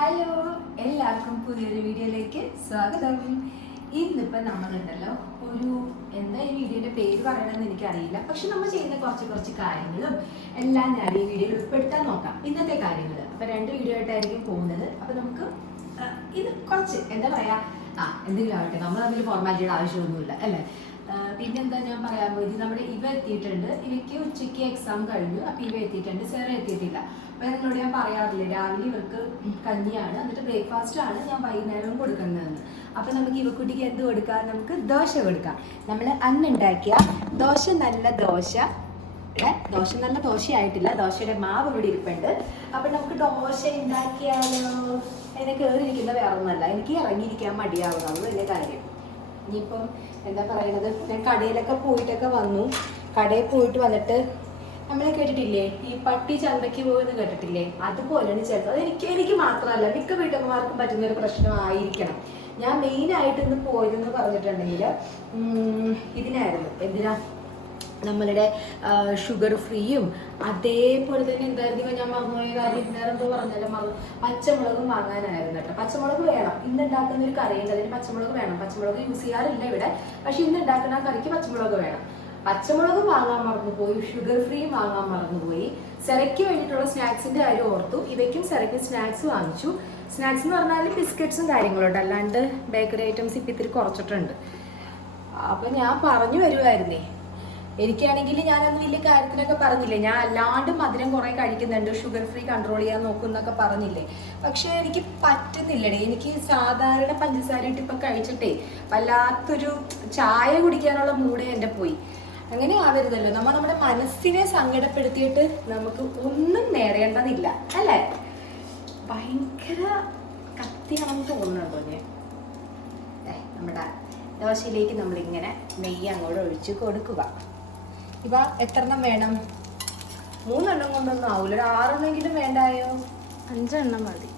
Hello, എല്ലാവർക്കും പുതിയൊരു വീഡിയോയിലേക്ക് സ്വാഗതം. ഇന്നിപ്പോൾ നമ്മളുണ്ടല്ലോ എന്താ ഈ വീഡിയോയുടെ പേര് പറയണമെന്ന് എനിക്കറിയില്ല. പക്ഷെ നമ്മൾ ചെയ്യുന്ന കുറച്ച് കാര്യങ്ങളും എല്ലാം ഞാൻ ഈ വീഡിയോയിൽ ഉൾപ്പെടുത്താൻ നോക്കാം. ഇന്നത്തെ കാര്യങ്ങൾ അപ്പോൾ 2 വീഡിയോ ആയിട്ടായിരിക്കും പോകുന്നത്. അപ്പോൾ നമുക്ക് ഇത് കുറച്ച് എന്താ പറയുക, എന്തെങ്കിലും ആവട്ടെ, നമ്മൾ തമ്മിൽ ഫോർമാലിറ്റിയുടെ ആവശ്യമൊന്നുമില്ല അല്ലേ. പിന്നെന്താ ഞാൻ പറയാൻ പോയി, നമ്മുടെ ഇവ എത്തിയിട്ടുണ്ട്. ഇവയ്ക്ക് ഉച്ചയ്ക്ക് എക്സാം കഴിഞ്ഞു. അപ്പോൾ ഇവ എത്തിയിട്ടുണ്ട്, സാറ് എത്തിയിട്ടില്ല. അപ്പോൾ നിങ്ങളോട് ഞാൻ പറയാറില്ലേ, രാവിലെ ഇവർക്ക് കഞ്ഞിയാണ്, എന്നിട്ട് ബ്രേക്ക്ഫാസ്റ്റ് ആണ് ഞാൻ വൈകുന്നേരവും കൊടുക്കുന്നതെന്ന്. അപ്പോൾ നമുക്ക് ഇവക്കുട്ടിക്ക് എന്ത് കൊടുക്കാം? നമുക്ക് ദോശ കൊടുക്കാം. നമ്മൾ അന്നുണ്ടാക്കിയ ദോശ നല്ല ദോശയായിട്ടില്ല, ദോശയുടെ മാവ് ഇവിടെ ഇരിപ്പുണ്ട്. അപ്പം നമുക്ക് ദോശ ഉണ്ടാക്കിയാലോ? അതിനെ കയറിയിരിക്കുന്ന വേറെ ഒന്നല്ല, എനിക്ക് ഇറങ്ങിയിരിക്കാൻ മടിയാവുന്നത് വലിയ കാര്യം. ഇനിയിപ്പം എന്താ പറയണത്, ഞാൻ കടയിലൊക്കെ പോയിട്ടൊക്കെ വന്നു. കടയിൽ പോയിട്ട് വന്നിട്ട് നമ്മളെ കേട്ടിട്ടില്ലേ, ഈ പട്ടി ചന്തയ്ക്ക് പോയെന്ന് കേട്ടിട്ടില്ലേ? അതുപോലെയാണ് ചിലത്. അത് എനിക്ക് മാത്രമല്ല, മിക്ക വീട്ടമ്മമാർക്കും പറ്റുന്ന ഒരു പ്രശ്നമായിരിക്കണം. ഞാൻ മെയിനായിട്ട് ഇന്ന് പോയതെന്ന് പറഞ്ഞിട്ടുണ്ടെങ്കിൽ ഇതിനായിരുന്നു. എന്തിനാ? നമ്മളുടെ ഷുഗർ ഫ്രീയും അതേപോലെ തന്നെ എന്തായിരുന്നു ഞാൻ മറന്നുപോയ കാര്യം, എന്തോ പറഞ്ഞാലും പച്ചമുളകും വാങ്ങാനായിരുന്നു കേട്ടോ. പച്ചമുളക് വേണം, ഇന്ന് ഉണ്ടാക്കുന്ന ഒരു കറിയുണ്ട്, അതിന് പച്ചമുളക് വേണം. പച്ചമുളക് യൂസ് ചെയ്യാറില്ല ഇവിടെ, പക്ഷെ ഇന്ന് ഉണ്ടാക്കുന്ന കറിക്ക് പച്ചമുളക് വേണം. പച്ചമുളക് വാങ്ങാൻ മറന്നുപോയി, ഷുഗർ ഫ്രീ വാങ്ങാൻ മറന്നുപോയി. സെറയ്ക്ക് വേണ്ടിയിട്ടുള്ള സ്നാക്സിന്റെ കാര്യം ഓർത്തു. ഇവയ്ക്കും സെറയ്ക്കും സ്നാക്സ് വാങ്ങിച്ചു. സ്നാക്സ് എന്ന് പറഞ്ഞാൽ ബിസ്ക്കറ്റ്സും കാര്യങ്ങളുണ്ട്, അല്ലാണ്ട് ബേക്കറി ഐറ്റംസ് ഇപ്പം ഇത്തിരി കുറച്ചിട്ടുണ്ട്. അപ്പം ഞാൻ പറഞ്ഞു വരുമായിരുന്നേ, എനിക്കാണെങ്കിൽ ഞാനന്ന് വലിയ കാര്യത്തിനൊക്കെ പറഞ്ഞില്ലേ, ഞാൻ അല്ലാണ്ട് മധുരം കുറേ കഴിക്കുന്നുണ്ട്, ഷുഗർ ഫ്രീ കൺട്രോൾ ചെയ്യാൻ നോക്കുന്നൊക്കെ പറഞ്ഞില്ലേ. പക്ഷേ എനിക്ക് പറ്റുന്നില്ലടേ. എനിക്ക് സാധാരണ പഞ്ചസാര ഇട്ട് ഇപ്പം കഴിച്ചിട്ടേ വല്ലാത്തൊരു ചായ കുടിക്കാനുള്ള മൂഡ് എൻ്റെ പോയി. അങ്ങനെ ആവരുതല്ലോ. നമ്മുടെ മനസ്സിനെ സങ്കടപ്പെടുത്തിയിട്ട് നമുക്ക് ഒന്നും നേടേണ്ടതില്ല അല്ലേ. ഭയങ്കര കത്തിയാണെന്ന് തോന്നുന്നുണ്ടോ ഞാൻ? നമ്മുടെ ദോശയിലേക്ക് നമ്മളിങ്ങനെ നെയ്യ് അങ്ങോട്ട് ഒഴിച്ച് കൊടുക്കുക. ഇവ എത്രണ്ണം വേണം? 3 എണ്ണം കൊണ്ടൊന്നും ആവില്ല, ഒരു 6 എണ്ണെങ്കിലും വേണ്ടായോ? 5 എണ്ണം മതി.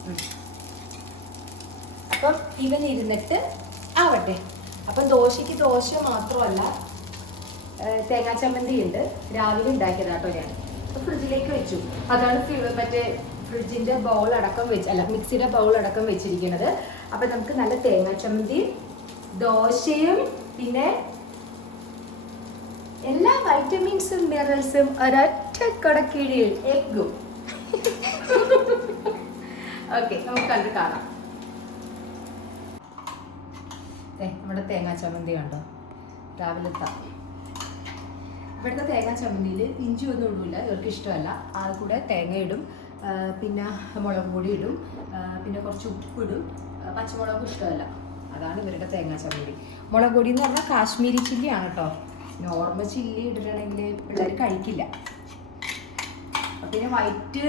അപ്പം ഇവൻ ഇരുന്നിട്ട് ആവട്ടെ. അപ്പം ദോശയ്ക്ക് ദോശ മാത്രമല്ല, തേങ്ങാ ചമ്മന്തി ഉണ്ട്, രാവിലെ ഉണ്ടാക്കിയതാട്ടോ ഞാൻ. ഫ്രിഡ്ജിലേക്ക് വെച്ചു. അതാണ് മറ്റേ ഫ്രിഡ്ജിന്റെ ബൗൾ അടക്കം മിക്സിയുടെ ബൗൾ അടക്കം വെച്ചിരിക്കുന്നത്. അപ്പം നമുക്ക് നല്ല തേങ്ങാ ചമ്മന്തി, ദോശയും പിന്നെ എല്ലാ വൈറ്റമിൻസും മിനറൽസും ഒരൊറ്റ കൊടക്കീഴിൽ എഗ്ഗും. ഓക്കെ, നമുക്ക് കണ്ട് കാണാം. നമ്മുടെ തേങ്ങാ ചമ്മന്തി കണ്ടോ, രാവിലത്തെ. ഇവിടുത്തെ തേങ്ങാ ചമ്മന്തിയിൽ ഇഞ്ചി ഒന്നും ഇടില്ല, ഇവർക്ക് ഇഷ്ടമല്ല. അത് കൂടെ തേങ്ങ ഇടും, പിന്നെ മുളക് പൊടി ഇടും, പിന്നെ കുറച്ച് ഉപ്പിടും. പച്ചമുളകും ഇഷ്ടമല്ല, അതാണ് ഇവരുടെ തേങ്ങാ ചമ്മന്തി. മുളക് പൊടി എന്ന് പറഞ്ഞാൽ കാശ്മീരി ചില്ലിയാണ് കേട്ടോ. നോർമൽ ചില്ലി ഇട്ടിട്ടുണ്ടെങ്കിൽ പിള്ളേർ കഴിക്കില്ല. പിന്നെ വൈറ്റ്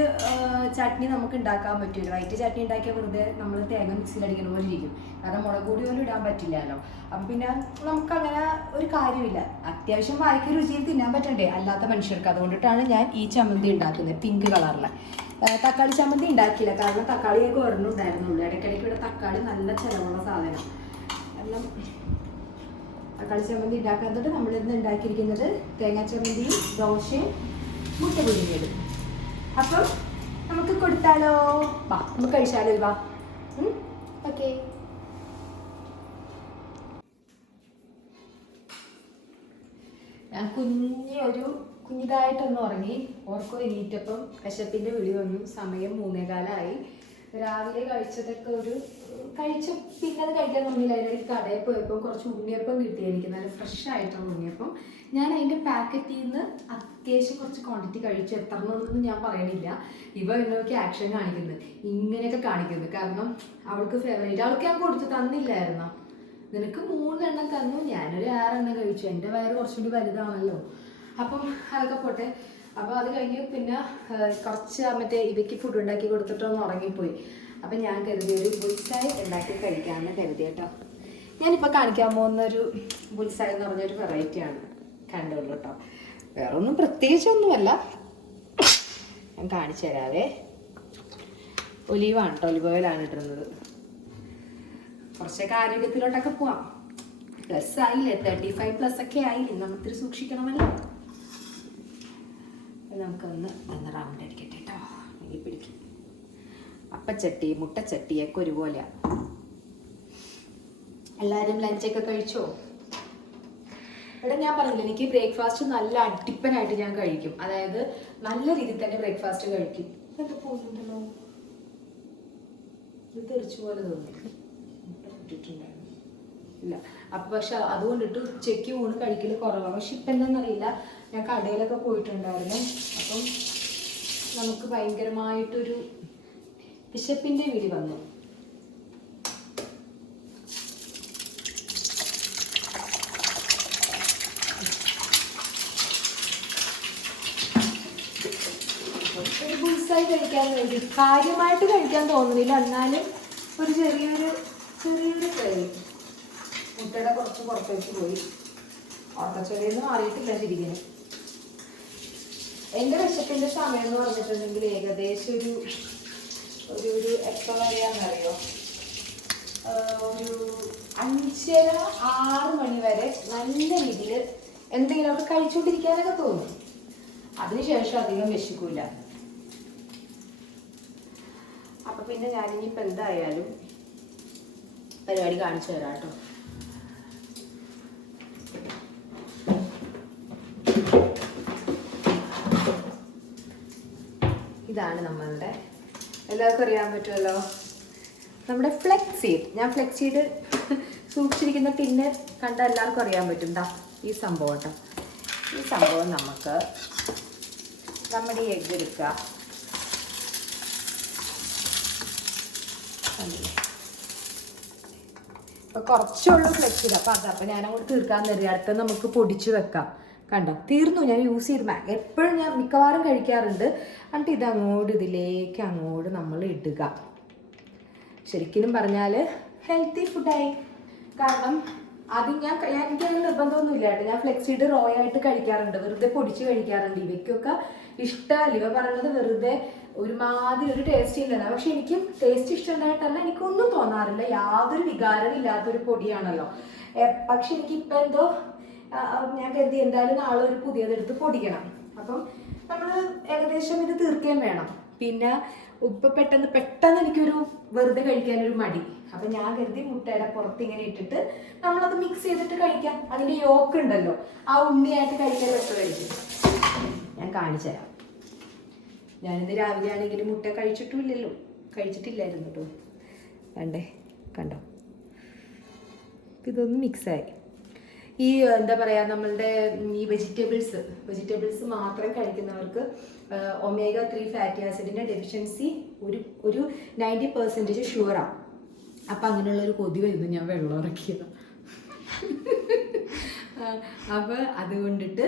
ചട്നി നമുക്ക് ഉണ്ടാക്കാൻ പറ്റില്ല. വൈറ്റ് ചട്നി ഉണ്ടാക്കിയാൽ വെറുതെ നമ്മൾ തേങ്ങ മിക്സിയിൽ അടിക്കുന്ന പോലെ ഇരിക്കും, കാരണം മുളക് പൊടി പോലും ഇടാൻ പറ്റില്ലല്ലോ. അപ്പം പിന്നെ നമുക്കങ്ങനെ ഒരു കാര്യമില്ല. അത്യാവശ്യം വായിക്ക് രുചിയിൽ തിന്നാൻ പറ്റണ്ടേ അല്ലാത്ത മനുഷ്യർക്ക്. അതുകൊണ്ടിട്ടാണ് ഞാൻ ഈ ചമ്മന്തി ഉണ്ടാക്കുന്നത്, പിങ്ക് കളറിലെ. തക്കാളി ചമ്മന്തി ഉണ്ടാക്കിയില്ല, കാരണം തക്കാളിയൊക്കെ ഒരെണ്ണം ഉണ്ടായിരുന്നുള്ളൂ. ഇടയ്ക്കിടയ്ക്ക് ഇവിടെ തക്കാളി നല്ല ചിലവുള്ള സാധനം. എല്ലാം തക്കാളി ചമ്മന്തി ഉണ്ടാക്കാത്തത് നമ്മളിന്ന് ഉണ്ടാക്കിയിരിക്കുന്നത് തേങ്ങാ ചമ്മന്തിയും ദോശയും മുട്ട പുഴുങ്ങിയതും. അപ്പം നമുക്ക് കൊടുത്താലോ? വാ, നമുക്ക് കഴിച്ചാലോ? വാ. ഓക്കെ. ഞാൻ കുഞ്ഞിതായിട്ടൊന്ന് ഉറങ്ങി. ഓർക്കോ എണീറ്റപ്പം വിശപ്പിൻ്റെ വിളി വന്നു. സമയം 3:15 രാവിലെ കഴിച്ചതൊക്കെ പിന്നെ അത് കഴിക്കാൻ തോന്നിയില്ല. അതിനിടയ്ക്ക് കടയിൽ പോയപ്പോൾ കുറച്ച് ഉണ്ണിയപ്പം കിട്ടി എനിക്ക്, നല്ല ഫ്രഷ് ആയിട്ടുള്ള ഉണ്ണിയപ്പം. ഞാൻ അതിൻ്റെ പാക്കറ്റിൽ നിന്ന് അത്യാവശ്യം കുറച്ച് ക്വാണ്ടിറ്റി കഴിച്ചു. എത്രണമെന്നൊന്നും ഞാൻ പറയണില്ല. ഇവ എന്നൊക്കെ ആക്ഷൻ കാണിക്കുന്നത്, ഇങ്ങനെയൊക്കെ കാണിക്കുന്നത്, കാരണം അവൾക്ക് ഫേവറേറ്റ്. അവൾക്ക് ഞാൻ കൊടുത്തു തന്നില്ലായിരുന്നോ? നിനക്ക് 3 എണ്ണം തന്നു, ഞാനൊരു 6 എണ്ണം കഴിച്ചു. എൻ്റെ വയറ് കുറച്ചുകൂടി വലുതാണല്ലോ. അപ്പം അതൊക്കെ പോട്ടെ. അപ്പോൾ അത് കഴിഞ്ഞ് പിന്നെ കുറച്ച് മറ്റേ ഇവയ്ക്ക് ഫുഡ് ഉണ്ടാക്കി കൊടുത്തിട്ടൊന്ന് ഉറങ്ങിപ്പോയി. അപ്പം ഞാൻ കരുതിയ ഒരു ബുൾസായി ഉണ്ടാക്കി കഴിക്കാമെന്ന് കരുതി കേട്ടോ. ഞാനിപ്പോൾ കാണിക്കാൻ പോകുന്നൊരു ബുൾസായി എന്ന് പറഞ്ഞൊരു വെറൈറ്റിയാണ്, കണ്ടുള്ളൂ കേട്ടോ. വേറെ ഒന്നും പ്രത്യേകിച്ചൊന്നുമല്ല, ഞാൻ കാണിച്ചു തരാവേ. ഒലീവാണ് കേട്ടോ, ഒലിവ് ഓയിലാണ് ഇടുന്നത്. കുറച്ചൊക്കെ ആരോഗ്യത്തിലോട്ടൊക്കെ പോവാം. പ്ലസ് ആയില്ലേ, 35+ ഒക്കെ ആയില്ലേ, നമുക്കിത്തിരി സൂക്ഷിക്കണമല്ലോ. നമുക്കൊന്ന് റൗണ്ട് അടിക്കട്ടെ കേട്ടോ, പിടിക്കും. അപ്പച്ചട്ടി മുട്ടച്ചട്ടിയൊക്കെ ഒരുപോലെയാണ്. എല്ലാവരും ലഞ്ചൊക്കെ കഴിച്ചോ? ഇവിടെ ഞാൻ പറഞ്ഞില്ല, എനിക്ക് ബ്രേക്ക്ഫാസ്റ്റ് നല്ല അടിപ്പനായിട്ട് ഞാൻ കഴിക്കും. അതായത് നല്ല രീതിയിൽ തന്നെ ബ്രേക്ക്ഫാസ്റ്റ് കഴിക്കും. ഇതൊക്കെ പോകുന്നുണ്ടല്ലോ, ഇത് തെറിച്ചു പോലെ തോന്നി, മുട്ട പൊട്ടിട്ടുണ്ടായിരുന്നു ഇല്ല. അപ്പം പക്ഷെ അതുകൊണ്ടിട്ട് ഉച്ചയ്ക്ക് ഊണ് കഴിക്കൽ കുറവാണ്. പക്ഷെ ഇപ്പം എന്താണെന്നറിയില്ല, ഞാൻ കടയിലൊക്കെ പോയിട്ടുണ്ടായിരുന്നു. അപ്പം നമുക്ക് ഭയങ്കരമായിട്ടൊരു വിശപ്പിൻ്റെ വിളി വന്നു. ഒരു ബുൾസായി കഴിക്കാൻ വേണ്ടി കാര്യമായിട്ട് കഴിക്കാൻ തോന്നുന്നില്ല, എന്നാലും ഒരു ചെറിയൊരു കറി. മുട്ടയുടെ കുറച്ച് പുറത്തേക്ക് പോയി, ഓട്ടച്ചെടിയെന്ന് മാറിയിട്ടില്ല ശരിക്കും. എൻ്റെ വിശപ്പിൻ്റെ സമയം എന്ന് പറഞ്ഞിട്ടുണ്ടെങ്കിൽ ഏകദേശം ഒരു എപ്പോൾ വരെയാണെന്നറിയോ, ഒരു 5:30-6 മണി വരെ നല്ല രീതിയിൽ എന്തെങ്കിലുമൊക്കെ കഴിച്ചുകൊണ്ടിരിക്കാനൊക്കെ തോന്നും. അതിനുശേഷം അധികം വിശക്കൂല. അപ്പം പിന്നെ ഞാനിനിയിപ്പോൾ എന്തായാലും പരിപാടി കാണിച്ചു തരാം കേട്ടോ. ഇതാണ് നമ്മളുടെ, എല്ലാവർക്കും അറിയാൻ പറ്റുമല്ലോ, നമ്മുടെ ഫ്ലെക്സ് സീഡ്. ഞാൻ ഫ്ലെക്സ് സീഡ് സൂക്ഷിച്ചിരിക്കുന്ന ടിന്ന് കണ്ട എല്ലാവർക്കും അറിയാൻ പറ്റും. ഈ സംഭവം കേട്ടോ. ഈ സംഭവം നമുക്ക് നമ്മുടെ ഈ എഗ്ഗ് എടുക്കുക, അപ്പോൾ കുറച്ചുള്ളൂ ഫ്ലെക്സ് സീഡ്. അപ്പം ഞാനങ്ങോട്ട് തീർക്കാൻ തരിക. അടുത്ത നമുക്ക് പൊടിച്ച് വെക്കാം. കണ്ടോ, തീർന്നു. ഞാൻ യൂസ് ചെയ്ത് എപ്പോഴും ഞാൻ മിക്കവാറും കഴിക്കാറുണ്ട്. എന്നിട്ട് ഇതിലേക്ക് അങ്ങോട്ട് നമ്മൾ ഇടുക. ശരിക്കും പറഞ്ഞാൽ ഹെൽത്തി ഫുഡായി. കാരണം അത് എനിക്കങ്ങനെ നിർബന്ധമൊന്നുമില്ല കേട്ടോ. ഞാൻ ഫ്ലെക്സ് സീഡ് റോ ആയിട്ട് കഴിക്കാറുണ്ട്, വെറുതെ പൊടിച്ച് കഴിക്കാറുണ്ട്. ഇവയ്ക്കൊക്കെ ഇഷ്ടമല്ല. ഇവ പറയുന്നത് വെറുതെ ഒരുമാതിരി ഒരു ടേസ്റ്റ് ഇല്ലല്ലോ. പക്ഷെ എനിക്കും ടേസ്റ്റ് ഇഷ്ടമുണ്ടായിട്ടല്ല, എനിക്കൊന്നും തോന്നാറില്ല. യാതൊരു വികാരവും ഇല്ലാത്തൊരു പൊടിയാണല്ലോ. പക്ഷെ എനിക്കിപ്പോൾ എന്തോ ഞാൻ കരുതി എന്തായാലും നാളെ ഒരു പുതിയതെടുത്ത് പൊടിക്കണം. അപ്പം നമ്മൾ ഏകദേശം ഇത് തീർക്കുകയും വേണം. പിന്നെ ഇപ്പം പെട്ടെന്ന് എനിക്കൊരു വെറുതെ കഴിക്കാനൊരു മടി. അപ്പം ഞാൻ കരുതി മുട്ടയുടെ പുറത്ത് ഇങ്ങനെ ഇട്ടിട്ട് നമ്മളത് മിക്സ് ചെയ്തിട്ട് കഴിക്കാം. അതിൻ്റെ യോക്ക് ഉണ്ടല്ലോ, ആ ഉണ്ണിയായിട്ട് കഴിക്കാൻ രസമായിരിക്കും. ഞാൻ കാണിച്ചു തരാം. ഞാനിന്ന് രാവിലെ ആണെങ്കിൽ മുട്ട കഴിച്ചിട്ടില്ലായിരുന്നു കേട്ടോ. കണ്ടോ, ഇതൊന്ന് മിക്സായി. ഈ എന്താ പറയുക, നമ്മളുടെ ഈ വെജിറ്റബിൾസ് മാത്രം കഴിക്കുന്നവർക്ക് omega-3 ഫാറ്റി ആസിഡിൻ്റെ ഡെഫിഷ്യൻസി ഒരു 90% ഷുവറാണ്. അപ്പം അങ്ങനെയുള്ളൊരു കൊതി വരുന്നു, ഞാൻ വെള്ളം ഇറക്കിയത്. അപ്പോൾ അതുകൊണ്ടിട്ട്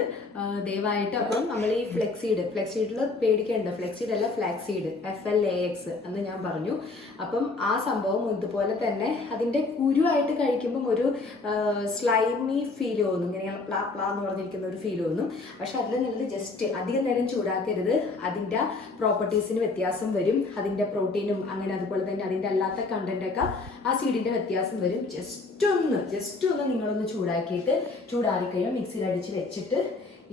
ദയവായിട്ട് അപ്പം നമ്മൾ ഈ ഫ്ലെക്സീഡിൽ പേടിക്കേണ്ട, ഫ്ലെക്സീഡ് അല്ല ഫ്ലാക്സീഡ്, FLAX എന്ന് ഞാൻ പറഞ്ഞു. അപ്പം ആ സംഭവം ഇതുപോലെ തന്നെ അതിൻ്റെ കുരുവായിട്ട് കഴിക്കുമ്പം ഒരു സ്ലൈമി ഫീൽ തോന്നും, ഇങ്ങനെ പ്ലാ എന്ന് പറഞ്ഞിരിക്കുന്ന ഒരു ഫീൽ തോന്നും. പക്ഷെ അതിൽ നിന്ന് ജസ്റ്റ് അധികം നേരം ചൂടാക്കരുത്. അതിൻ്റെ പ്രോപ്പർട്ടീസിന് വ്യത്യാസം വരും, അതിൻ്റെ പ്രോട്ടീനും അങ്ങനെ അതുപോലെ തന്നെ അതിൻ്റെ അല്ലാത്ത കണ്ടൻറ്റൊക്കെ ആ സീഡിൻ്റെ വ്യത്യാസം വരും. ജസ്റ്റ് ഒന്ന് നിങ്ങളൊന്ന് ചൂടാറിക്കഴിഞ്ഞാൽ മിക്സിയിൽ അടിച്ച് വെച്ചിട്ട്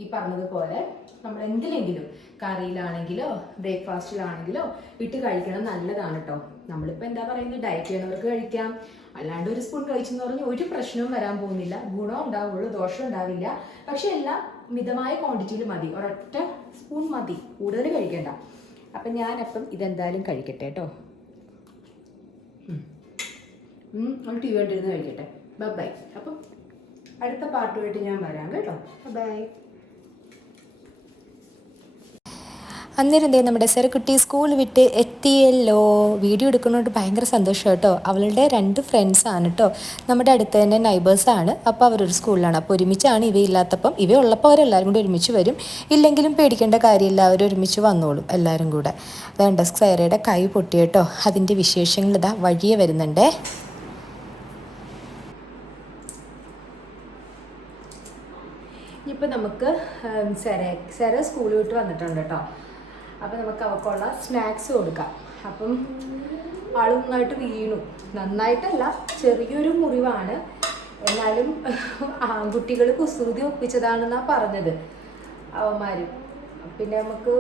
ഈ പറഞ്ഞതുപോലെ നമ്മൾ എന്തിലെങ്കിലും കറിയിലാണെങ്കിലോ ബ്രേക്ക്ഫാസ്റ്റിലാണെങ്കിലോ ഇട്ട് കഴിക്കണം. നല്ലതാണ് കേട്ടോ. നമ്മളിപ്പോൾ എന്താ പറയുന്നത്, ഡയറ്റ് ചെയ്യണവർക്ക് കഴിക്കാം. അല്ലാണ്ട് ഒരു സ്പൂൺ കഴിച്ചെന്ന് പറഞ്ഞാൽ ഒരു പ്രശ്നവും വരാൻ പോകുന്നില്ല. ഗുണം ഉണ്ടാവുള്ളൂ, ദോഷം ഉണ്ടാവില്ല. പക്ഷെ എല്ലാം മിതമായ ക്വാണ്ടിറ്റിയിൽ മതി, ഒരൊറ്റ സ്പൂൺ മതി, കൂടുതൽ കഴിക്കേണ്ട. അപ്പം ഞാനപ്പം ഇതെന്തായാലും കഴിക്കട്ടെ കേട്ടോ. നമ്മൾ TV കണ്ടിരുന്ന് കഴിക്കട്ടെ. ബൈ. അപ്പം അടുത്ത പാട്ടുമായിട്ട് ഞാൻ വരാം കേട്ടോ. ബൈ. അന്നേരം നമ്മുടെ സെറക്കുട്ടി സ്കൂൾ വിട്ട് എത്തിയല്ലോ. വീഡിയോ എടുക്കുന്നതുകൊണ്ട് ഭയങ്കര സന്തോഷം കേട്ടോ. അവളുടെ 2 ഫ്രണ്ട്സാണ് കേട്ടോ, നമ്മുടെ അടുത്ത് തന്നെ നൈബേഴ്സാണ്. അപ്പോൾ അവരൊരു സ്കൂളിലാണ്. അപ്പോൾ ഒരുമിച്ചാണ്. ഇവയില്ലാത്തപ്പം, ഇവയുള്ളപ്പോൾ അവരെല്ലാവരും കൂടി ഒരുമിച്ച് വരും. ഇല്ലെങ്കിലും പേടിക്കേണ്ട കാര്യമില്ല, അവർ ഒരുമിച്ച് വന്നോളും എല്ലാവരും കൂടെ. അതുകൊണ്ട് സൈറയുടെ കൈ പൊട്ടി കേട്ടോ. അതിൻ്റെ വിശേഷങ്ങൾ ഇതാ വഴിയെ വരുന്നുണ്ടേ. ഇപ്പം നമുക്ക് സെറ സ്കൂൾ വിട്ട് വന്നിട്ടുണ്ട് കേട്ടോ. അപ്പം നമുക്ക് അവൾക്കുള്ള സ്നാക്സ് കൊടുക്കാം. അപ്പം ആൾ നന്നായിട്ട് വീണു, നന്നായിട്ടല്ല, ചെറിയൊരു മുറിവാണ്. എന്നാലും ആൺകുട്ടികൾ കുസൃതി ഒപ്പിച്ചതാണെന്നാണ് പറഞ്ഞത് അവന്മാരും. പിന്നെ നമുക്ക്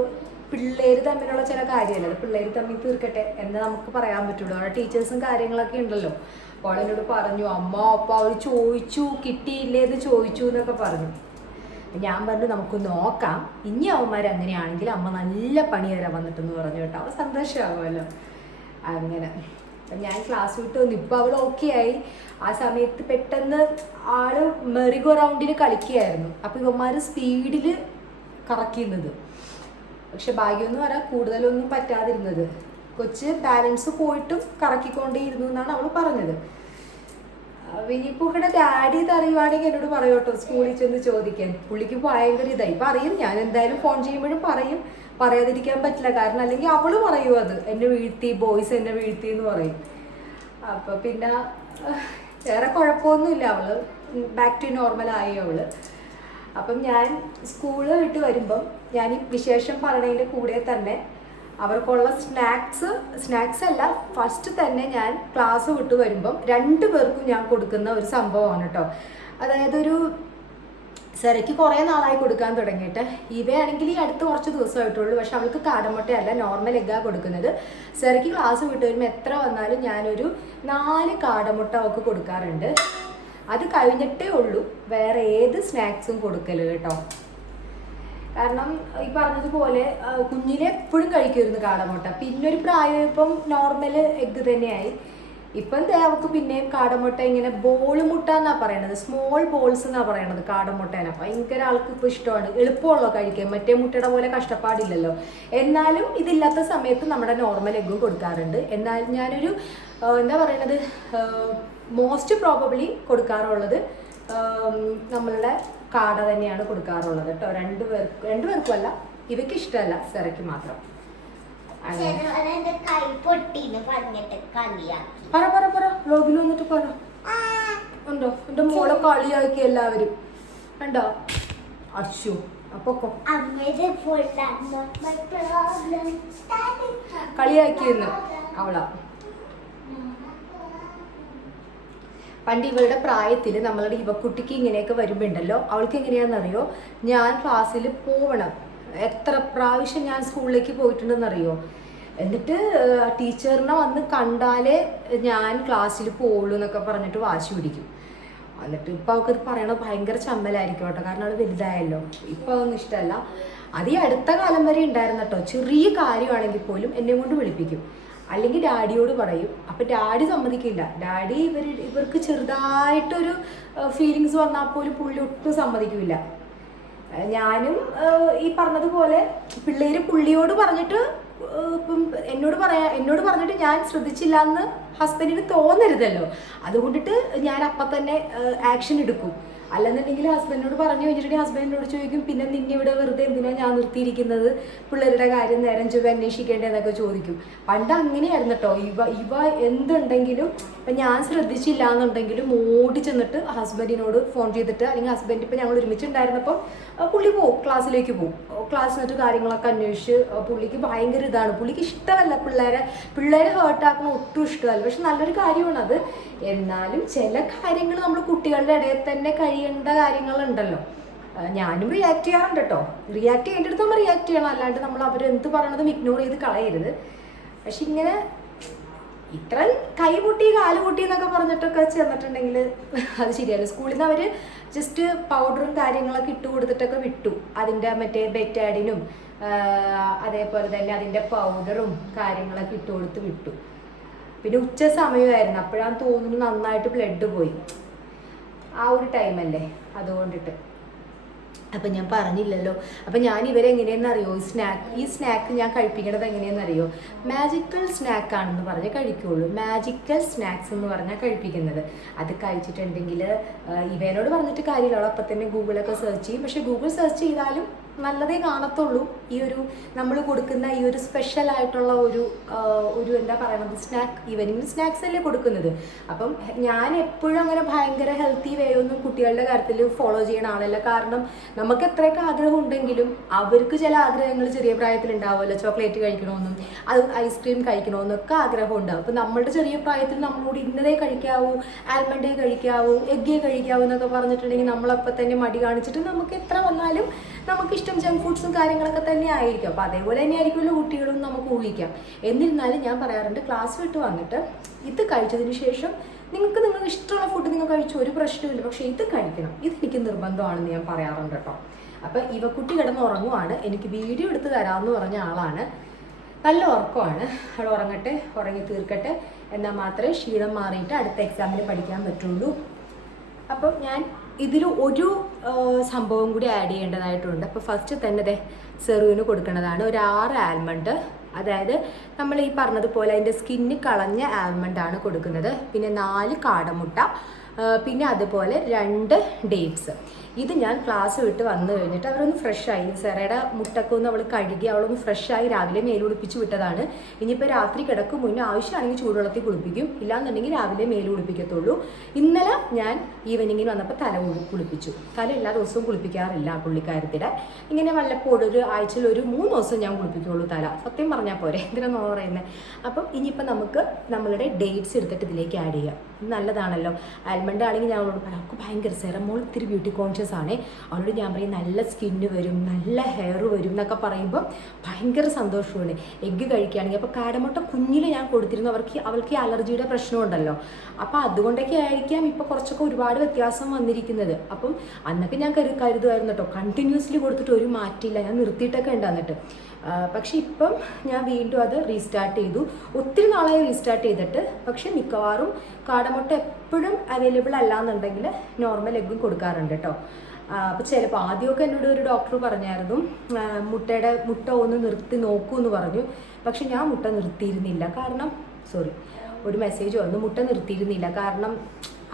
പിള്ളേർ തമ്മിലുള്ള ചില കാര്യമല്ല, അത് പിള്ളേർ തമ്മിൽ തീർക്കട്ടെ എന്ന് നമുക്ക് പറയാൻ പറ്റുള്ളൂ. അവിടെ ടീച്ചേഴ്സും കാര്യങ്ങളൊക്കെ ഉണ്ടല്ലോ. അപ്പോൾ എന്നോട് പറഞ്ഞു, അമ്മ അപ്പോൾ അവർ ചോദിച്ചു കിട്ടിയില്ലേ എന്ന് ചോദിച്ചു എന്നൊക്കെ പറഞ്ഞു. ഞാൻ പറഞ്ഞു നമുക്ക് നോക്കാം, ഇനി അവന്മാർ അങ്ങനെയാണെങ്കിൽ അമ്മ നല്ല പണി തരാൻ വന്നിട്ടെന്ന് പറഞ്ഞു കേട്ടോ. അവ സന്തോഷമാകുമല്ലോ. അങ്ങനെ അപ്പം ഞാൻ ക്ലാസ് വിട്ട് വന്നു. ഇപ്പോൾ അവൾ ഓക്കെ ആയി. ആ സമയത്ത് പെട്ടെന്ന് ആള് മെറിഗോ റൗണ്ടിൽ കളിക്കുകയായിരുന്നു. അപ്പോൾ ഇവന്മാർ സ്പീഡിൽ കറക്കുന്നത്. പക്ഷെ ഭാഗ്യമെന്ന് പറയാൻ കൂടുതലൊന്നും പറ്റാതിരുന്നത്. കൊച്ച് ബാലൻസ് പോയിട്ടും കറക്കിക്കൊണ്ടേയിരുന്നു എന്നാണ് അവൾ പറഞ്ഞത്. വിനിപ്പൂക്കടെ ഡാഡി ഇത് അറിയുവാണെങ്കിൽ എന്നോട് പറയും കേട്ടോ, സ്കൂളിൽ ചെന്ന് ചോദിക്കാൻ. പുള്ളിക്ക് ഭയങ്കര ഇതായി പറയും. ഞാൻ എന്തായാലും ഫോൺ ചെയ്യുമ്പോഴും പറയും, പറയാതിരിക്കാൻ പറ്റില്ല. കാരണം അല്ലെങ്കിൽ അവള് പറയും അത് എന്നെ വീഴ്ത്തി, ബോയ്സ് എന്നെ വീഴ്ത്തി എന്ന് പറയും. അപ്പം പിന്നെ വേറെ കുഴപ്പമൊന്നുമില്ല, അവള് ബാക്ക് ടു നോർമലായി അവള്. അപ്പം ഞാൻ സ്കൂള് വിട്ട് വരുമ്പം ഞാൻ ഈ വിശേഷം പറയുന്നതിൻ്റെ കൂടെ തന്നെ അവർക്കുള്ള സ്നാക്സ് അല്ല, ഫസ്റ്റ് തന്നെ ഞാൻ ക്ലാസ് വിട്ട് വരുമ്പം 2 പേർക്കും ഞാൻ കൊടുക്കുന്ന ഒരു സംഭവമാണ് കേട്ടോ. അതായത് ഒരു സെറയ്ക്ക് കുറേ നാളായി കൊടുക്കാൻ തുടങ്ങിയിട്ട്. ഇവയാണെങ്കിൽ ഈ അടുത്ത് കുറച്ച് ദിവസമായിട്ടുള്ളൂ. പക്ഷെ അവൾക്ക് കാടമുട്ടയല്ല, നോർമൽ എഗ്ഗാണ് കൊടുക്കുന്നത്. സെറയ്ക്ക് ക്ലാസ് വിട്ട് വരുമ്പോൾ എത്ര വന്നാലും ഞാനൊരു 4 കാടമുട്ട അവൾക്ക് കൊടുക്കാറുണ്ട്. അത് കഴിഞ്ഞിട്ടേ ഉള്ളൂ വേറെ ഏത് സ്നാക്സും കൊടുക്കൽ കേട്ടോ. കാരണം ഈ പറഞ്ഞതുപോലെ കുഞ്ഞിലെ എപ്പോഴും കഴിക്കുമായിരുന്നു കാടമുട്ട. പിന്നെ ഒരു പ്രായമായപ്പം നോർമൽ എഗ്ഗ് തന്നെയായി. ഇപ്പം അവൾക്ക് പിന്നെയും കാടമുട്ട ഇങ്ങനെ ബോൾ മുട്ട എന്നാണ് പറയണത്, സ്മോൾ ബോൾസ് എന്നാണ് പറയണത് കാടമുട്ടേനെ. ഭയങ്കര ആൾക്ക് ഇപ്പോൾ ഇഷ്ടമാണ്, എളുപ്പമുള്ളോ കഴിക്കാൻ, മറ്റേ മുട്ടയുടെ പോലെ കഷ്ടപ്പാടില്ലല്ലോ. എന്നാലും ഇതില്ലാത്ത സമയത്ത് നമ്മുടെ നോർമൽ എഗ്ഗും കൊടുക്കാറുണ്ട്. എന്നാലും ഞാനൊരു എന്താ പറയണത്, മോസ്റ്റ് പ്രോബബ്ലി കൊടുക്കാറുള്ളത് നമ്മളുടെ കാട തന്നെയാണ് കൊടുക്കാറുള്ളത് കേട്ടോ. 2 പേർക്കും അല്ല, ഇവയ്ക്ക് ഇഷ്ടമല്ല, സെറയ്ക്ക് മാത്രം. പറ വ്ലോഗിൽ വന്നിട്ട് പറ. ഉണ്ടോ എൻ്റെ മോളെ കളിയാക്കി എല്ലാവരും കണ്ടോ? അശു അപ്പൊ കളിയാക്കിയെന്ന് അവളാ. പണ്ട് ഇവളുടെ പ്രായത്തിൽ നമ്മളുടെ യുവക്കുട്ടിക്ക് ഇങ്ങനെയൊക്കെ വരുമ്പോണ്ടല്ലോ, അവൾക്ക് എങ്ങനെയാണെന്നറിയോ, ഞാൻ ക്ലാസ്സിൽ പോവണം. എത്ര പ്രാവശ്യം ഞാൻ സ്കൂളിലേക്ക് പോയിട്ടുണ്ടെന്നറിയോ. എന്നിട്ട് ടീച്ചറിനെ വന്ന് കണ്ടാലേ ഞാൻ ക്ലാസ്സിൽ പോവുള്ളൂ എന്നൊക്കെ പറഞ്ഞിട്ട് വാശി പിടിക്കും. എന്നിട്ട് ഇപ്പം അവൾക്ക് പറയണത് ഭയങ്കര ചമ്മലായിരിക്കും കേട്ടോ, കാരണം അവൾ വലുതായല്ലോ. ഇപ്പം അതൊന്നും ഇഷ്ടമല്ല. അത് ഈ അടുത്ത കാലം വരെ ഉണ്ടായിരുന്നു കേട്ടോ. ചെറിയ കാര്യമാണെങ്കിൽ പോലും എന്നെ കൊണ്ട് വിളിപ്പിക്കും, അല്ലെങ്കിൽ ഡാഡിയോട് പറയും. അപ്പം ഡാഡി സമ്മതിക്കില്ല. ഡാഡി ഇവർക്ക് ചെറുതായിട്ടൊരു ഫീലിങ്സ് വന്നാൽ പോലും പുള്ളി ഒട്ടും സമ്മതിക്കില്ല. ഞാനും ഈ പറഞ്ഞതുപോലെ പിള്ളേർ പുള്ളിയോട് പറഞ്ഞിട്ട് ഇപ്പം എന്നോട് പറഞ്ഞിട്ട് ഞാൻ ശ്രദ്ധിച്ചില്ല എന്ന് ഹസ്ബൻഡിന് തോന്നരുതല്ലോ. അതുകൊണ്ടിട്ട് ഞാൻ അപ്പം തന്നെ ആക്ഷൻ എടുക്കും. അല്ലെന്നുണ്ടെങ്കിൽ ഹസ്ബൻഡിനോട് പറഞ്ഞു കഴിഞ്ഞിട്ടുണ്ടെങ്കിൽ ഹസ്ബൻഡിനോട് ചോദിക്കും, പിന്നെ നിന്നെ ഇവിടെ വെറുതെ എന്തിനാണ് ഞാൻ നിർത്തിയിരിക്കുന്നത്, പിള്ളേരുടെ കാര്യം നേരം ചൊവ്വ അന്വേഷിക്കേണ്ടതെന്നൊക്കെ ചോദിക്കും. പണ്ട് അങ്ങനെയായിരുന്നു കേട്ടോ. ഇവ എന്തുണ്ടെങ്കിലും ഇപ്പം ഞാൻ ശ്രദ്ധിച്ചില്ല എന്നുണ്ടെങ്കിലും ഓടി ചെന്നിട്ട് ഹസ്ബൻഡിനോട് ഫോൺ ചെയ്തിട്ട്, അല്ലെങ്കിൽ ഹസ്ബൻഡ് ഇപ്പം ഞങ്ങൾ ഒരുമിച്ചുണ്ടായിരുന്നപ്പോൾ പുള്ളി പോവും, ക്ലാസ്സിലേക്ക് പോവും. ക്ലാസ് എന്നിട്ട് കാര്യങ്ങളൊക്കെ അന്വേഷിച്ച് പുള്ളിക്ക് ഭയങ്കര ഇതാണ്. പുള്ളിക്ക് ഇഷ്ടമല്ല പിള്ളേരെ ഹേർട്ടാക്കുന്ന ഒട്ടും ഇഷ്ടമല്ല. പക്ഷെ നല്ലൊരു കാര്യമാണത്. എന്നാലും ചില കാര്യങ്ങൾ നമ്മൾ കുട്ടികളുടെ ഇടയിൽ തന്നെ കഴിയേണ്ട കാര്യങ്ങളുണ്ടല്ലോ. ഞാനും റിയാക്ട് ചെയ്യാറുണ്ട് കേട്ടോ. റിയാക്ട് ചെയ്യേണ്ടടുത്ത് നമ്മൾ റിയാക്ട് ചെയ്യണം, അല്ലാണ്ട് നമ്മൾ അവരെന്ത് പറയണതും ഇഗ്നോർ ചെയ്ത് കളയരുത്. പക്ഷെ ഇങ്ങനെ ഇത്ര കൈ പൊട്ടി കാല് പൊട്ടി എന്നൊക്കെ പറഞ്ഞിട്ടൊക്കെ ചെന്നിട്ടുണ്ടെങ്കിൽ അത് ശരിയല്ല. സ്കൂളിൽ നിന്ന് അവർ ജസ്റ്റ് പൗഡറും കാര്യങ്ങളൊക്കെ ഇട്ട് കൊടുത്തിട്ടൊക്കെ വിട്ടു. അതിൻ്റെ മറ്റേ ബെറ്റാഡിനും അതേപോലെ തന്നെ അതിൻ്റെ പൗഡറും കാര്യങ്ങളൊക്കെ ഇട്ട് കൊടുത്ത് വിട്ടു. പിന്നെ ഉച്ച സമയമായിരുന്നു, അപ്പോഴാണ് തോന്നുന്നു നന്നായിട്ട് ബ്ലഡ് പോയി. ആ ഒരു ടൈമല്ലേ, അതുകൊണ്ടിട്ട്. അപ്പം ഞാൻ പറഞ്ഞില്ലല്ലോ. അപ്പം ഞാൻ ഇവരെങ്ങനെയെന്നറിയോ, ഈ സ്നാക്ക് ഞാൻ കഴിപ്പിക്കണത് എങ്ങനെയെന്നറിയോ, മാജിക്കൽ സ്നാക്കാണെന്ന് പറഞ്ഞാൽ കഴിക്കുകയുള്ളൂ. മാജിക്കൽ സ്നാക്സ് എന്ന് പറഞ്ഞാൽ കഴിപ്പിക്കുന്നത്. അത് കഴിച്ചിട്ടുണ്ടെങ്കിൽ ഇവനോട് പറഞ്ഞിട്ട് കാര്യമില്ല, അവൾ അപ്പം തന്നെ ഗൂഗിളൊക്കെ സെർച്ച് ചെയ്യും. പക്ഷേ ഗൂഗിൾ സെർച്ച് ചെയ്താലും നല്ലതേ കാണത്തുള്ളൂ. ഈ ഒരു നമ്മൾ കൊടുക്കുന്ന ഈ ഒരു സ്പെഷ്യലായിട്ടുള്ള ഒരു എന്താ പറയണത്, ഈവനിങ് സ്നാക്സ് അല്ലേ കൊടുക്കുന്നത്. അപ്പം ഞാൻ എപ്പോഴും അങ്ങനെ ഭയങ്കര ഹെൽത്തി വേ ഒന്നും കുട്ടികളുടെ കാര്യത്തിൽ ഫോളോ ചെയ്യണ ആളല്ല. കാരണം നമുക്ക് എത്രയൊക്കെ ആഗ്രഹം ഉണ്ടെങ്കിലും അവർക്ക് ചില ആഗ്രഹങ്ങൾ ചെറിയ പ്രായത്തിൽ ഉണ്ടാവുമല്ലോ. ചോക്ലേറ്റ് കഴിക്കണമെന്നും അത് ഐസ്ക്രീം കഴിക്കണമെന്നൊക്കെ ആഗ്രഹം ഉണ്ടാവും. അപ്പം നമ്മളുടെ ചെറിയ പ്രായത്തിൽ നമ്മളോട് ഇന്നതേ കഴിക്കാവൂ, ആൽമണ്ടേ കഴിക്കാവൂ, എഗ്ഗേ കഴിക്കാവൂ എന്നൊക്കെ പറഞ്ഞിട്ടുണ്ടെങ്കിൽ നമ്മളപ്പം തന്നെ മടി കാണിച്ചിട്ട് നമുക്ക് എത്ര വന്നാലും നമുക്കിഷ്ടം ജങ്ക് ഫുഡ്സും കാര്യങ്ങളൊക്കെ തന്നെ ആയിരിക്കും. അപ്പോൾ അതേപോലെ തന്നെ ആയിരിക്കുമല്ലോ കുട്ടികളും നമുക്ക് ഊഹിക്കാം. എന്നിരുന്നാലും ഞാൻ പറയാറുണ്ട്, ക്ലാസ് വിട്ട് വന്നിട്ട് ഇത് കഴിച്ചതിന് ശേഷം നിങ്ങൾക്ക് ഇഷ്ടമുള്ള ഫുഡ് നിങ്ങൾ കഴിച്ചു, ഒരു പ്രശ്നമില്ല, പക്ഷേ ഇത് കഴിക്കണം, ഇതെനിക്ക് നിർബന്ധമാണെന്ന് ഞാൻ പറയാറുണ്ട് കേട്ടോ. അപ്പോൾ ഇവക്കുട്ടി കിടന്ന് ഉറങ്ങുവാണ്, എനിക്ക് വീഡിയോ എടുത്ത് തരാമെന്ന് പറഞ്ഞ ആളാണ്. നല്ല ഉറക്കമാണ്, അവൾ ഉറങ്ങട്ടെ, ഉറങ്ങി തീർക്കട്ടെ, എന്നാൽ മാത്രമേ ക്ഷീണം മാറിയിട്ട് അടുത്ത എക്സാമിന് പഠിക്കാൻ പറ്റുള്ളൂ. അപ്പം ഞാൻ ഇതിൽ ഒരു സംഭവം കൂടി ആഡ് ചെയ്യേണ്ടതായിട്ടുണ്ട്. അപ്പോൾ ഫസ്റ്റ് തന്നെ സെറുവിന് കൊടുക്കുന്നതാണ് ഒരു 6 ആൽമണ്ട്. അതായത് നമ്മൾ ഈ പറഞ്ഞതുപോലെ അതിൻ്റെ സ്കിന്ന് കളഞ്ഞ ആൽമണ്ടാണ് കൊടുക്കുന്നത്. പിന്നെ 4 കാടമുട്ട, പിന്നെ അതുപോലെ 2 ഡേറ്റ്സ്. ഇത് ഞാൻ ക്ലാസ് വിട്ട് വന്നു കഴിഞ്ഞിട്ട് അവരൊന്ന് ഫ്രഷായി, സെറയുടെ മുട്ടൊക്കെ ഒന്ന് അവൾ കഴുകി അവളൊന്ന് ഫ്രഷായി രാവിലെ മേലുളിപ്പിച്ച് വിട്ടതാണ്. ഇനിയിപ്പോൾ രാത്രി കിടക്കും മുന്നേ ആവശ്യമാണെങ്കിൽ ചൂടുവെള്ളത്തിൽ കുളിപ്പിക്കും, ഇല്ലാന്നുണ്ടെങ്കിൽ രാവിലെ മേലുളിപ്പിക്കത്തുള്ളൂ. ഇന്നലെ ഞാൻ ഈവനിങ്ങിന് വന്നപ്പോൾ തല കുളിപ്പിച്ചു. തല എല്ലാ ദിവസവും കുളിപ്പിക്കാറില്ല പുള്ളിക്കാരത്തിടെ, ഇങ്ങനെ വല്ലപ്പോഴും ഒരു ആഴ്ചയിൽ ഒരു 3 ദിവസം ഞാൻ കുളിപ്പിക്കുള്ളൂ തല. സത്യം പറഞ്ഞാൽ പോരെ, എന്തിനാ പറയുന്നത്. അപ്പം ഇനിയിപ്പോൾ നമുക്ക് നമ്മളുടെ ഡേറ്റ്സ് എടുത്തിട്ട് ഇതിലേക്ക് ആഡ് ചെയ്യാം. നല്ലതാണല്ലോ. ആൽമണ്ട് ആണെങ്കിൽ ഞാൻ അവളോട് പറയാം, അവൾക്ക് ഭയങ്കര സെറമോൾ ഇത്തിരി ബ്യൂട്ടി കോൺഷ്യസ് ആണ്. അവളോട് ഞാൻ പറയും നല്ല സ്കിന്ന് വരും, നല്ല ഹെയർ വരും എന്നൊക്കെ പറയുമ്പോൾ ഭയങ്കര സന്തോഷമാണ്. എഗ്ഗ് കഴിക്കുകയാണെങ്കിൽ അപ്പോൾ കാടമുട്ട കുഞ്ഞിൽ ഞാൻ കൊടുത്തിരുന്നു, അവൾക്ക് ഈ അലർജിയുടെ പ്രശ്നമുണ്ടല്ലോ. അപ്പോൾ അതുകൊണ്ടൊക്കെ ആയിരിക്കാം ഇപ്പോൾ കുറച്ചൊക്കെ ഒരുപാട് വ്യത്യാസം വന്നിരിക്കുന്നത്. അപ്പം അന്നൊക്കെ ഞാൻ കരുതുമായിരുന്നു കേട്ടോ, കണ്ടിന്യൂസ്ലി കൊടുത്തിട്ട് ഒരു മാറ്റില്ല, ഞാൻ നിർത്തിയിട്ടൊക്കെ ഉണ്ട് എന്നിട്ട്. പക്ഷെ ഇപ്പം ഞാൻ വീണ്ടും അത് റീസ്റ്റാർട്ട് ചെയ്തു. ഒത്തിരി നാളായി റീസ്റ്റാർട്ട് ചെയ്തിട്ട്. പക്ഷെ മിക്കവാറും കാടമുട്ട എപ്പോഴും അവൈലബിൾ അല്ലാന്നുണ്ടെങ്കിൽ നോർമൽ എഗ്ഗും കൊടുക്കാറുണ്ട് കേട്ടോ. അപ്പോൾ ചിലപ്പോൾ ആദ്യമൊക്കെ എന്നോട് ഒരു ഡോക്ടർ പറഞ്ഞായിരുന്നു മുട്ട ഒന്ന് നിർത്തി നോക്കൂ എന്ന് പറഞ്ഞു. പക്ഷെ ഞാൻ മുട്ട നിർത്തിയിരുന്നില്ല, കാരണം ഒരു മെസ്സേജ് വന്നു, മുട്ട നിർത്തിയിരുന്നില്ല കാരണം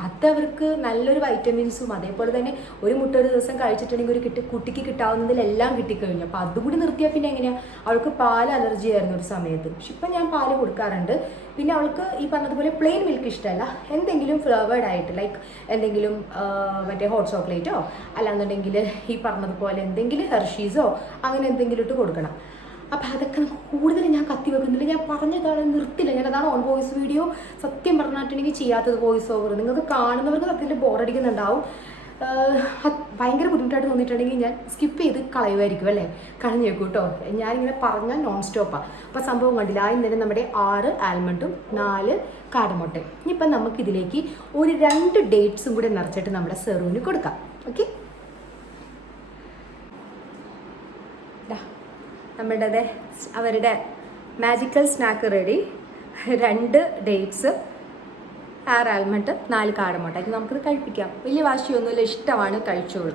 അതവർക്ക് നല്ലൊരു വൈറ്റമിൻസും അതേപോലെ തന്നെ ഒരു മുട്ട ഒരു ദിവസം കഴിച്ചിട്ടുണ്ടെങ്കിൽ ഒരു കുട്ടിക്ക് കിട്ടാവുന്നതിലെല്ലാം കിട്ടിക്കഴിഞ്ഞു. അപ്പോൾ അതും കൂടി നിർത്തിയാൽ പിന്നെ എങ്ങനെയാണ്. അവൾക്ക് പാൽ അലർജി ആയിരുന്നു ഒരു സമയത്ത്, പക്ഷെ ഇപ്പം ഞാൻ പാല് കൊടുക്കാറുണ്ട്. പിന്നെ അവൾക്ക് ഈ പറഞ്ഞതുപോലെ പ്ലെയിൻ മിൽക്ക് ഇഷ്ടമല്ല, എന്തെങ്കിലും ഫ്ലേവേർഡ് ആയിട്ട് ലൈക്ക് എന്തെങ്കിലും മറ്റേ ഹോട്ട് ചോക്ലേറ്റോ അല്ലാന്നുണ്ടെങ്കിൽ ഈ പറഞ്ഞതുപോലെ എന്തെങ്കിലും ഹെർഷീസോ അങ്ങനെ എന്തെങ്കിലും ഇട്ട് കൊടുക്കണം. അപ്പോൾ അതൊക്കെ കൂടുതൽ ഞാൻ കത്തി വെക്കുന്നില്ല, ഞാൻ പറഞ്ഞതാണ് നിർത്തില്ല. ഞാനതാണ് ഓൺ വോയിസ് വീഡിയോ സത്യം പറഞ്ഞിട്ടുണ്ടെങ്കിൽ ചെയ്യാത്തത്, വോയിസ് ഓവർ. നിങ്ങൾക്ക് കാണുന്നവർക്ക് സത്യത്തിൽ ബോറടിക്കുന്നുണ്ടാവും. ഭയങ്കര ബുദ്ധിമുട്ടായിട്ട് തോന്നിയിട്ടുണ്ടെങ്കിൽ ഞാൻ സ്കിപ്പ് ചെയ്ത് കളയുമായിരിക്കും അല്ലേ, കളഞ്ഞു വെക്കും കേട്ടോ. ഞാനിങ്ങനെ പറഞ്ഞാൽ നോൺ സ്റ്റോപ്പാണ്. അപ്പോൾ സംഭവം കണ്ടില്ല, ആദ്യം തന്നെ നമ്മുടെ 6 ആൽമണ്ടും 4 കാടമുട്ടയും. ഇനിയിപ്പം നമുക്കിതിലേക്ക് ഒരു 2 ഡേറ്റ്സും കൂടി നിറച്ചിട്ട് നമ്മുടെ സെറുവിന് കൊടുക്കാം. ഓക്കെ, നമ്മുടെ അവരുടെ magical snack ready. 2 dates, 6 almond, 4 കാടമുട്ട. ഇത് നമുക്കിത് കഴിപ്പിക്കാം. വലിയ വാശിയൊന്നുമില്ല, ഇഷ്ടമാണ്, കഴിച്ചോളൂ.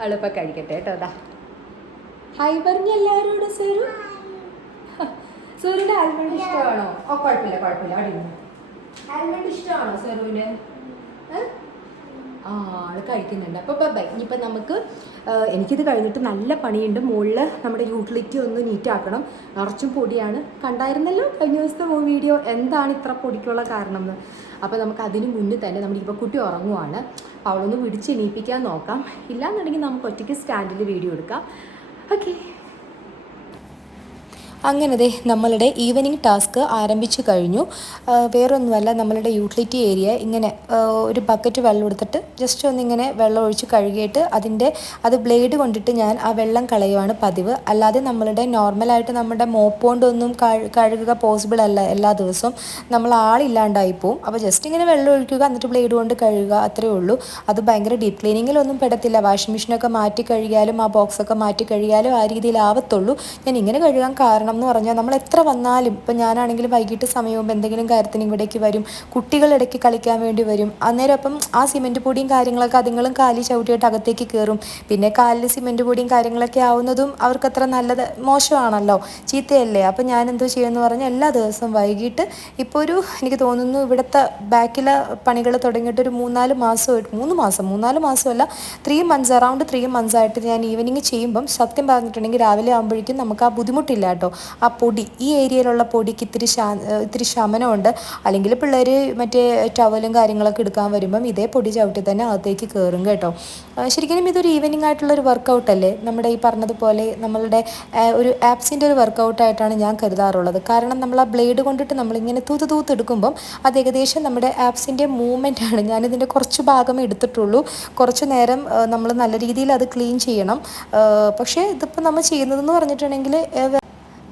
അവളിപ്പോൾ കഴിക്കട്ടെ കേട്ടോ. അതാ ഹായ് പറഞ്ഞ എല്ലാവരോടും. സെറുവിൻ്റെ ആൽമണ്ട് ഇഷ്ടമാണോ? കുഴപ്പമില്ല അടിക്കുന്നു. ആൽമണ്ട് ഇഷ്ടമാണോ സെറുവിന്? ആള് കഴിക്കുന്നുണ്ട്. അപ്പോൾ ബൈ. ഇനിയിപ്പോൾ നമുക്ക് എനിക്കിത് കഴിഞ്ഞിട്ട് നല്ല പണിയുണ്ട്. മുകളിൽ നമ്മുടെ യൂട്ടിലിറ്റി ഒന്ന് നീറ്റാക്കണം. നിറച്ചും പൊടിയാണ്. കണ്ടായിരുന്നല്ലോ കഴിഞ്ഞ ദിവസത്തെ വീഡിയോ, എന്താണ് ഇത്ര പൊടിക്കുള്ള കാരണം എന്ന്. അപ്പോൾ നമുക്ക് അതിന് മുന്നേ തന്നെ നമ്മുടെ ഇപ്പോൾ കുട്ടി ഉറങ്ങുവാണ്, അവളൊന്ന് പിടിച്ച് എണീപ്പിക്കാൻ നോക്കാം. ഇല്ലാന്നുണ്ടെങ്കിൽ നമുക്ക് ഒറ്റയ്ക്ക് സ്റ്റാൻഡിൽ വീഡിയോ എടുക്കാം. ഓക്കെ, അങ്ങനെ നമ്മളുടെ ഈവനിങ് ടാസ്ക് ആരംഭിച്ചു കഴിഞ്ഞു. വേറൊന്നുമല്ല, നമ്മളുടെ യൂട്ടിലിറ്റി ഏരിയ ഇങ്ങനെ ഒരു ബക്കറ്റ് വെള്ളം എടുത്തിട്ട് ജസ്റ്റ് ഒന്നിങ്ങനെ വെള്ളം ഒഴിച്ച് കഴുകിയിട്ട് അത് ബ്ലേഡ് കൊണ്ടിട്ട് ഞാൻ ആ വെള്ളം കളയുവാണ് പതിവ്. അല്ലാതെ നമ്മളുടെ നോർമലായിട്ട് നമ്മുടെ മോപ്പ് കൊണ്ടൊന്നും കഴുകുക പോസിബിൾ അല്ല എല്ലാ ദിവസവും, നമ്മൾ ആളില്ലാണ്ടായി പോവും. അപ്പോൾ ജസ്റ്റ് ഇങ്ങനെ വെള്ളം ഒഴിക്കുക, എന്നിട്ട് ബ്ലേഡ് കൊണ്ട് കഴുകുക, അത്രയേ ഉള്ളൂ. അത് ഭയങ്കര ഡീപ്പ് ക്ലീനിങ്ങിലൊന്നും പെടത്തില്ല. വാഷിംഗ് മെഷീനൊക്കെ മാറ്റി കഴുകിയാലും ആ ബോക്സൊക്കെ മാറ്റി കഴുകിയാലും ആ രീതിയിലാവത്തുള്ളൂ. ഞാൻ ഇങ്ങനെ കഴുകാൻ കാരണം എന്ന് പറഞ്ഞാൽ നമ്മൾ എത്ര വന്നാലും, ഇപ്പം ഞാനാണെങ്കിലും വൈകിട്ട് സമയവും എന്തെങ്കിലും കാര്യത്തിന് ഇവിടേക്ക് വരും, കുട്ടികളിടയ്ക്ക് കളിക്കാൻ വേണ്ടി വരും. അന്നേരം അപ്പം ആ സിമെൻറ്റ് പൊടിയും കാര്യങ്ങളൊക്കെ അതുങ്ങളും കാലി ചവിട്ടിയിട്ട് അകത്തേക്ക് കയറും. പിന്നെ കാലിൽ സിമെൻറ്റ് പൊടിയും കാര്യങ്ങളൊക്കെ ആവുന്നതും അവർക്കത്ര നല്ലത് മോശമാണല്ലോ, ചീത്തയല്ലേ. അപ്പം ഞാൻ എന്തോ ചെയ്യുമെന്ന് പറഞ്ഞാൽ എല്ലാ ദിവസവും വൈകിട്ട് ഇപ്പോൾ എനിക്ക് തോന്നുന്നു ഇവിടുത്തെ ബാക്കിലെ പണികൾ തുടങ്ങിയിട്ട് ഒരു 3-4 മാസമല്ല 3 months, അറൗണ്ട് 3 months ആയിട്ട് ഞാൻ ഈവനിങ് ചെയ്യുമ്പം സത്യം പറഞ്ഞിട്ടുണ്ടെങ്കിൽ രാവിലെ ആകുമ്പോഴേക്കും നമുക്ക് ആ ബുദ്ധിമുട്ടില്ല കേട്ടോ. ആ പൊടി, ഈ ഏരിയയിലുള്ള പൊടിക്ക് ഇത്തിരി ശമനമുണ്ട്. അല്ലെങ്കിൽ പിള്ളേർ മറ്റേ ടവലും കാര്യങ്ങളൊക്കെ എടുക്കാൻ വരുമ്പം ഇതേ പൊടി ചവിട്ടി തന്നെ അകത്തേക്ക് കയറും കേട്ടോ. ശരിക്കും ഇതൊരു ഈവനിങ് ആയിട്ടുള്ളൊരു വർക്കൗട്ടല്ലേ, നമ്മുടെ ഈ പറഞ്ഞതുപോലെ നമ്മളുടെ ഒരു ആപ്സിൻ്റെ ഒരു വർക്കൗട്ടായിട്ടാണ് ഞാൻ കരുതാറുള്ളത്. കാരണം നമ്മൾ ആ ബ്ലേഡ് കൊണ്ടിട്ട് നമ്മളിങ്ങനെ തൂത്തെടുക്കുമ്പം അത് ഏകദേശം നമ്മുടെ ആപ്സിൻ്റെ മൂവ്മെൻ്റ് ആണ്. ഞാനിതിൻ്റെ കുറച്ച് ഭാഗമേ എടുത്തിട്ടുള്ളൂ. കുറച്ച് നേരം നമ്മൾ നല്ല രീതിയിൽ അത് ക്ലീൻ ചെയ്യണം. പക്ഷേ ഇതിപ്പോൾ നമ്മൾ ചെയ്യുന്നതെന്ന് പറഞ്ഞിട്ടുണ്ടെങ്കിൽ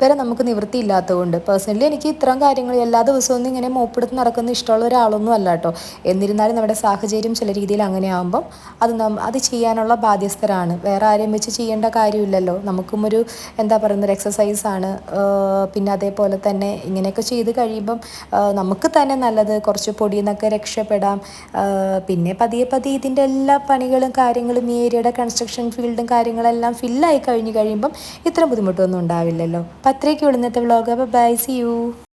വരെ നമുക്ക് നിവൃത്തിയില്ലാത്തതുകൊണ്ട് പേഴ്സണലി എനിക്ക് ഇത്തരം കാര്യങ്ങൾ എല്ലാ ദിവസവും ഒന്നും ഇങ്ങനെ മോപ്പെടുത്ത് നടക്കുന്ന ഇഷ്ടമുള്ള ഒരാളൊന്നും അല്ല കേട്ടോ. എന്നിരുന്നാലും നമ്മുടെ സാഹചര്യം ചില രീതിയിൽ അങ്ങനെ ആകുമ്പം അത് ചെയ്യാനുള്ള ബാധ്യസ്ഥരാണ്. വേറെ ആരെയും വെച്ച് ചെയ്യേണ്ട കാര്യമില്ലല്ലോ. നമുക്കും ഒരു എന്താ പറയുന്നൊരു എക്സസൈസാണ്. പിന്നെ അതേപോലെ തന്നെ ഇങ്ങനെയൊക്കെ ചെയ്ത് കഴിയുമ്പം നമുക്ക് തന്നെ നല്ലത്, കുറച്ച് പൊടിയിൽ നിന്നൊക്കെ രക്ഷപ്പെടാം. പിന്നെ പതിയെ ഇതിൻ്റെ എല്ലാ പണികളും കാര്യങ്ങളും ഈ ഏരിയയുടെ കൺസ്ട്രക്ഷൻ ഫീൽഡും കാര്യങ്ങളെല്ലാം ഫില്ലായി കഴിയുമ്പം ഇത്ര ബുദ്ധിമുട്ടൊന്നും ഉണ്ടാവില്ലല്ലോ. അത്രയൊക്കെ ഉള്ളൂ ഇന്നത്തെ വ്ളോഗ്. അപ്പോൾ ബൈ, സി യു.